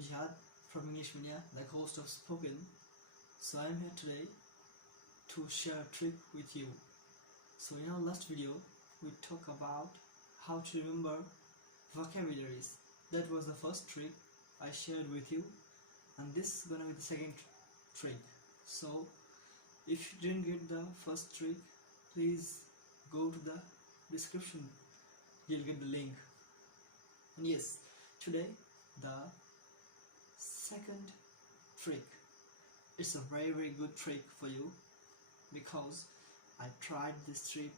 I'm Jihad from English Mania, the host of Spoken. So I'm here today to share a trick with you. So in our last video, we talked about how to remember vocabularies. That was the first trick I shared with you, and this is gonna be the second trick. So if you didn't get the first trick, please go to the description. You'll get the link. And yes, today the second trick. It's a very good trick for you because I tried this trick.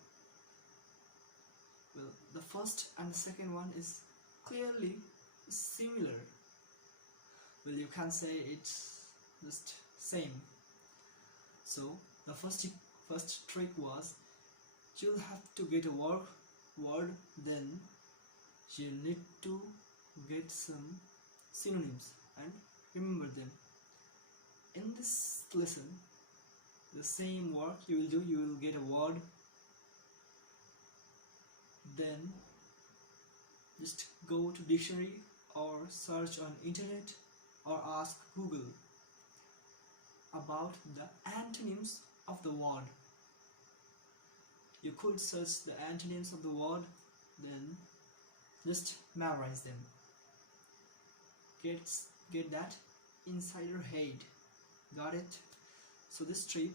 Well, the first and the second one is clearly similar. Well, you can say it's just same. So the first trick was you'll have to get a word, then you need to get some synonyms and remember them. In this lesson, the same work you will do, you will get a word, then just go to dictionary or search on internet or ask Google about the antonyms of the word. You could search the antonyms of the word, then just memorize them. Get that inside your head. Got it? So this trick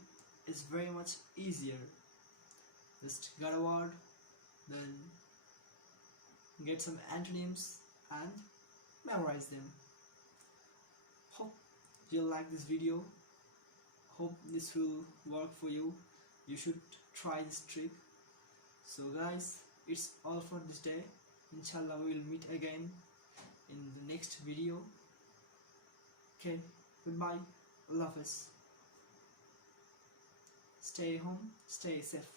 is very much easier. Just get a word, then get some antonyms and memorize them. Hope you'll like this video. Hope this will work for you. You should try this trick. So guys, it's all for this day. In Sha Allah, we will meet again in the next video. Okay, goodbye. Allah Hafiz. Stay home, stay safe.